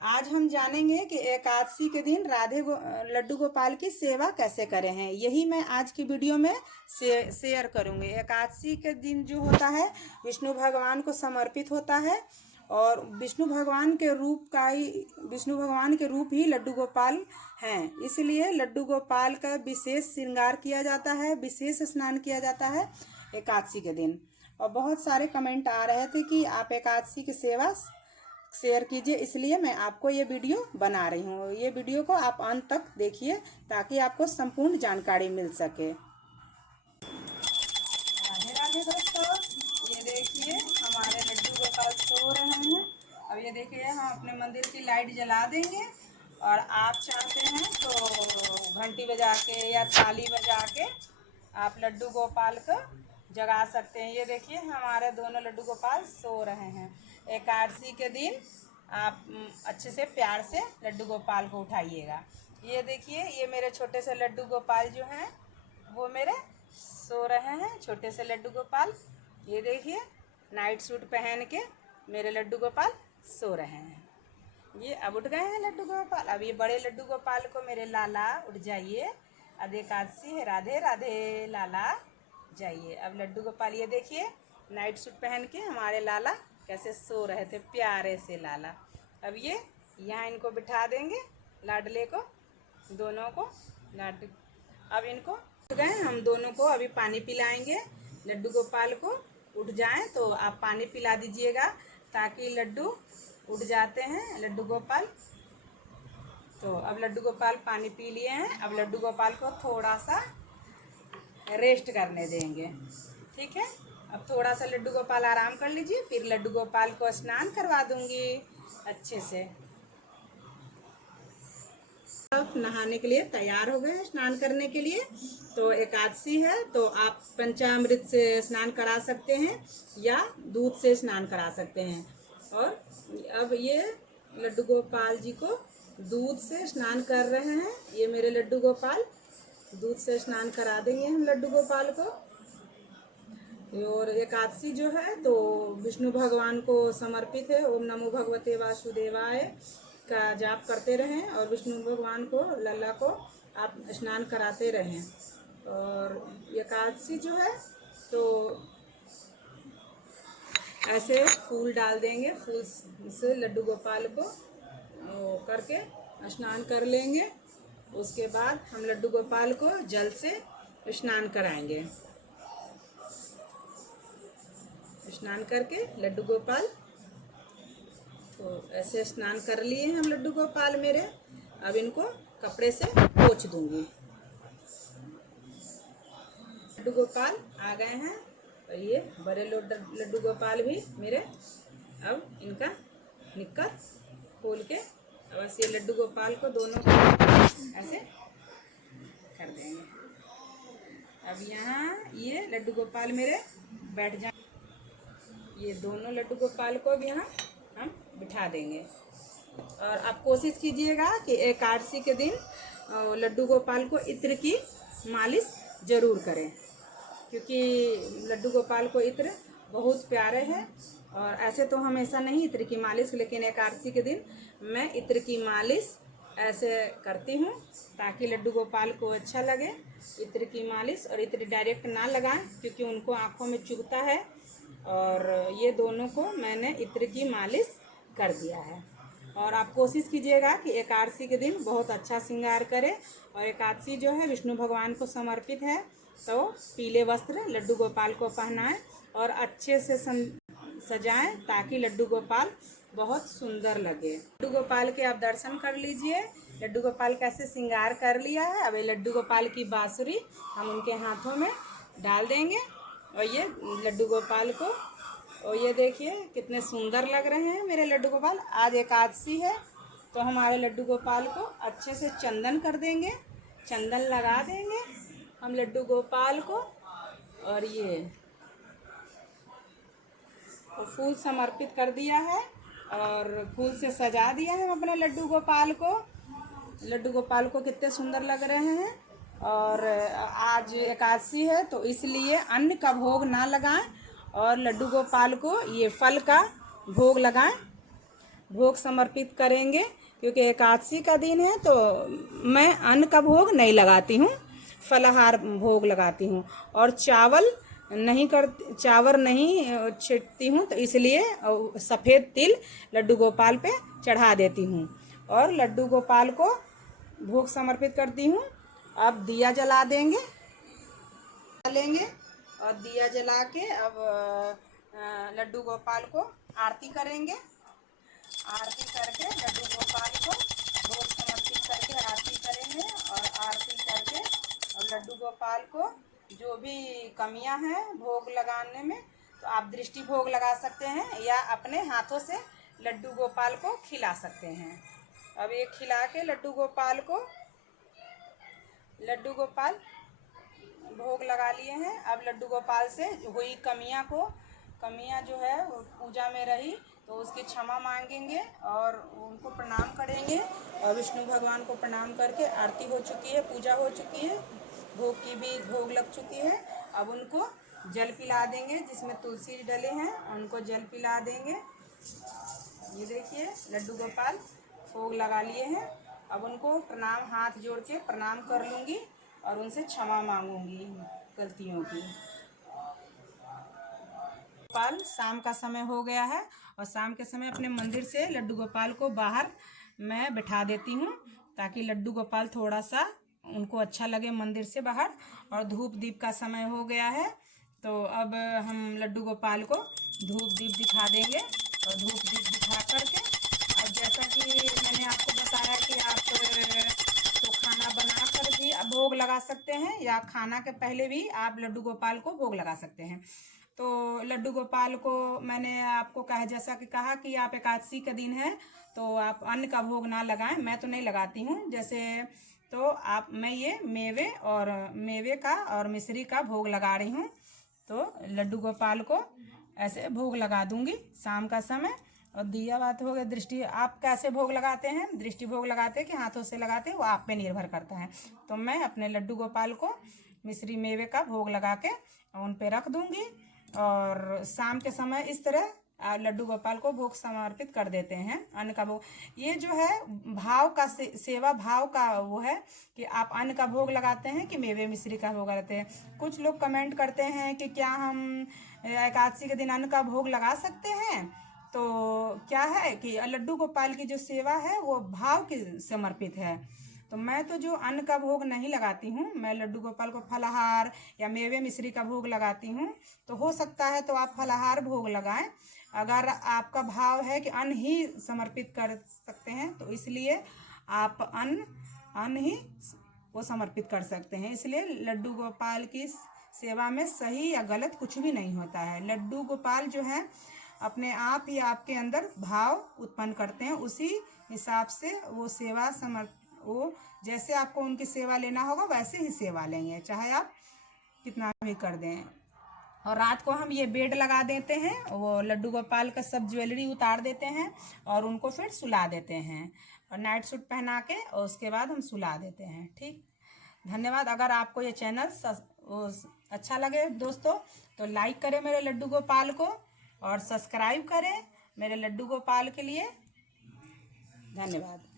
आज हम जानेंगे कि एकादशी के दिन लड्डू गोपाल की सेवा कैसे करें हैं। यही मैं आज की वीडियो में शेयर करूंगी। एकादशी के दिन जो होता है विष्णु भगवान को समर्पित होता है और विष्णु भगवान के रूप ही लड्डू गोपाल हैं। इसलिए लड्डू गोपाल का विशेष श्रृंगार किया जाता है, विशेष स्नान किया जाता है एकादशी के दिन। और बहुत सारे कमेंट आ रहे थे कि आप एकादशी की सेवा शेयर कीजिए, इसलिए मैं आपको ये वीडियो बना रही हूँ। ये वीडियो को आप अंत तक देखिए ताकि आपको संपूर्ण जानकारी मिल सके। राधे राधे दोस्तों, ये देखिए हमारे लड्डू गोपाल सो रहे हैं। अब ये देखिए हम अपने मंदिर की लाइट जला देंगे और आप चाहते हैं तो घंटी बजा के या ताली बजा के आप लड्डू गोपाल को जगा सकते हैं। ये देखिए हमारे दोनों लड्डू गोपाल सो रहे हैं। एकादशी के दिन आप अच्छे से प्यार से लड्डू गोपाल को उठाइएगा। ये देखिए ये मेरे छोटे से लड्डू गोपाल जो हैं वो मेरे सो रहे हैं, छोटे से लड्डू गोपाल। ये देखिए नाइट सूट पहन के मेरे लड्डू गोपाल सो रहे हैं। ये अब उठ गए हैं लड्डू गोपाल। अब ये बड़े लड्डू गोपाल को मेरे लाला उठ जाइए, अब एकादशी है, राधे राधे लाला जाइए। अब लड्डू गोपाल ये देखिए नाइट सूट पहन के हमारे लाला कैसे सो रहे थे, प्यारे से लाला। अब ये यहाँ इनको बिठा देंगे, लाडले को, दोनों को अब इनको उठ गए, हम दोनों को अभी पानी पिलाएंगे। लड्डू गोपाल को उठ जाएं तो आप पानी पिला दीजिएगा ताकि लड्डू उठ जाते हैं लड्डू गोपाल। तो अब लड्डू गोपाल पानी पी लिए हैं। अब लड्डू गोपाल को थोड़ा सा रेस्ट करने देंगे, ठीक है। अब थोड़ा सा लड्डू गोपाल आराम कर लीजिए, फिर लड्डू गोपाल को स्नान करवा दूंगी अच्छे से। अब नहाने के लिए तैयार हो गए, स्नान करने के लिए। तो एकादशी है तो आप पंचामृत से स्नान करा सकते हैं या दूध से स्नान करा सकते हैं। और अब ये लड्डू गोपाल जी को दूध से स्नान कर रहे हैं। ये मेरे लड्डू गोपाल, दूध से स्नान करा देंगे हम लड्डू गोपाल को। और एकादशी जो है तो विष्णु भगवान को समर्पित है। ओम नमो भगवते वासुदेवाय का जाप करते रहें और विष्णु भगवान को, लल्ला को आप स्नान कराते रहें। और एकादशी जो है तो ऐसे फूल डाल देंगे, फूल से लड्डू गोपाल को करके स्नान कर लेंगे। उसके बाद हम लड्डू गोपाल को जल से स्नान कराएंगे। स्नान करके लड्डू गोपाल तो ऐसे स्नान कर लिए हैं हम लड्डू गोपाल मेरे। अब इनको कपड़े से पोंछ दूंगी। लड्डू गोपाल आ गए हैं और ये बड़े लड्डू गोपाल भी मेरे। अब इनका निक्कर खोल के बस ये लड्डू गोपाल को दोनों को ऐसे कर देंगे। अब यहाँ ये लड्डू गोपाल मेरे बैठ जाए। ये दोनों लड्डू गोपाल को भी यहाँ हम बिठा देंगे। और आप कोशिश कीजिएगा कि एकादशी के दिन लड्डू गोपाल को इत्र की मालिश ज़रूर करें, क्योंकि लड्डू गोपाल को इत्र बहुत प्यारे हैं। और ऐसे तो हमेशा नहीं इत्र की मालिश, लेकिन एकादशी के दिन मैं इत्र की मालिश ऐसे करती हूँ ताकि लड्डू गोपाल को अच्छा लगे। इत्र की मालिश, और इत्र डायरेक्ट ना लगाएं क्योंकि उनको आँखों में चुभता है। और ये दोनों को मैंने इत्र की मालिश कर दिया है। और आप कोशिश कीजिएगा कि एकादशी के दिन बहुत अच्छा श्रृंगार करें। और एकादशी जो है विष्णु भगवान को समर्पित है तो पीले वस्त्र लड्डू गोपाल को पहनाएं और अच्छे से सजाएं ताकि लड्डू गोपाल बहुत सुंदर लगे। लड्डू गोपाल के आप दर्शन कर लीजिए। लड्डू गोपाल कैसे श्रृंगार कर लिया है। अब ये लड्डू गोपाल की बांसुरी हम उनके हाथों में डाल देंगे और ये लड्डू गोपाल को, और ये देखिए कितने सुंदर लग रहे हैं मेरे लड्डू गोपाल। आज एकादशी है तो हमारे लड्डू गोपाल को अच्छे से चंदन कर देंगे, चंदन लगा देंगे हम लड्डू गोपाल को। और ये फूल समर्पित कर दिया है और फूल से सजा दिया है हम अपने लड्डू गोपाल को। लड्डू गोपाल को कितने सुंदर लग रहे हैं। और आज एकादशी है तो इसलिए अन्न का भोग ना लगाएं और लड्डू गोपाल को ये फल का भोग लगाएं भोग समर्पित करेंगे, क्योंकि एकादशी का दिन है तो मैं अन्न का भोग नहीं लगाती हूँ, फलाहार भोग लगाती हूँ। और चावल नहीं छींटती हूँ, तो इसलिए सफ़ेद तिल लड्डू गोपाल पे चढ़ा देती हूँ और लड्डू गोपाल को भोग समर्पित करती हूँ। अब दिया जला देंगे और दिया जला के अब लड्डू गोपाल को आरती करेंगे। आरती करके लड्डू गोपाल को भोग समर्पित करके आरती करेंगे और आरती करके और लड्डू गोपाल को जो भी कमियां हैं भोग लगाने में, तो आप दृष्टि भोग लगा सकते हैं या अपने हाथों से लड्डू गोपाल को खिला सकते हैं। अब ये खिला के लड्डू गोपाल भोग लगा लिए हैं। अब लड्डू गोपाल से हुई कमियां जो है वो पूजा में रही तो उसकी क्षमा मांगेंगे और उनको प्रणाम करेंगे और विष्णु भगवान को प्रणाम करके आरती हो चुकी है, पूजा हो चुकी है, भोग की भी भोग लग चुकी है। अब उनको जल पिला देंगे, जिसमें तुलसी डले हैं उनको जल पिला देंगे। ये देखिए लड्डू गोपाल भोग लगा लिए हैं। अब उनको प्रणाम, हाथ जोड़ के प्रणाम कर लूँगी और उनसे क्षमा मांगूंगी गलतियों की। गोपाल शाम का समय हो गया है और शाम के समय अपने मंदिर से लड्डू गोपाल को बाहर मैं बिठा देती हूँ, ताकि लड्डू गोपाल थोड़ा सा उनको अच्छा लगे मंदिर से बाहर। और धूप दीप का समय हो गया है, तो अब हम लड्डू गोपाल को धूप दीप दिखा देंगे। और धूप दीप दिखा करके अब जैसा कि मैंने आपको बताया कि आप तो खाना बना कर भी आप भोग लगा सकते हैं या खाना के पहले भी आप लड्डू गोपाल को भोग लगा सकते हैं। तो लड्डू गोपाल को मैंने आपको जैसा कि कहा कि आप एकादशी का दिन है तो आप अन्न का भोग ना लगाएं, मैं तो नहीं लगाती हूँ। जैसे तो मैं ये मेवे का और मिश्री का भोग लगा रही हूँ, तो लड्डू गोपाल को ऐसे भोग लगा दूंगी शाम का समय। और दिया बात हो गई दृष्टि, आप कैसे भोग लगाते हैं, दृष्टि भोग लगाते हैं कि हाथों से लगाते हैं, वो आप पे निर्भर करता है। तो मैं अपने लड्डू गोपाल को मिश्री मेवे का भोग लगा के उन पे रख दूंगी और शाम के समय इस तरह लड्डू गोपाल को भोग समर्पित कर देते हैं, अन्न का भोग। ये जो है भाव का सेवा भाव का वो है कि आप अन्न का भोग लगाते हैं कि मेवे मिश्री का भोग लगाते हैं। कुछ लोग कमेंट करते हैं कि क्या हम एकादशी के दिन अन्न का भोग लगा सकते हैं। तो क्या है कि लड्डू गोपाल की जो सेवा है वो भाव की समर्पित है। तो मैं तो जो अन्न का भोग नहीं लगाती हूँ, मैं लड्डू गोपाल को फलाहार या मेवे मिश्री का भोग लगाती हूँ। तो हो सकता है तो आप फलाहार भोग लगाएं, अगर आपका भाव है कि अन्न ही समर्पित कर सकते हैं, तो इसलिए आप अन्न ही वो समर्पित कर सकते हैं। इसलिए लड्डू गोपाल की सेवा में सही या गलत कुछ भी नहीं होता है। लड्डू गोपाल जो है अपने आप ही आपके अंदर भाव उत्पन्न करते हैं, उसी हिसाब से वो सेवा वो जैसे आपको उनकी सेवा लेना होगा वैसे ही सेवा लेंगे, चाहे आप कितना भी कर दें। और रात को हम ये बेड लगा देते हैं, वो लड्डू गोपाल का सब ज्वेलरी उतार देते हैं और उनको फिर सुला देते हैं और नाइट सूट पहना के और उसके बाद हम सुला देते हैं। ठीक, धन्यवाद। अगर आपको ये चैनल अच्छा लगे दोस्तों तो लाइक करें मेरे लड्डू गोपाल को और सब्सक्राइब करें मेरे लड्डू गोपाल के लिए। धन्यवाद।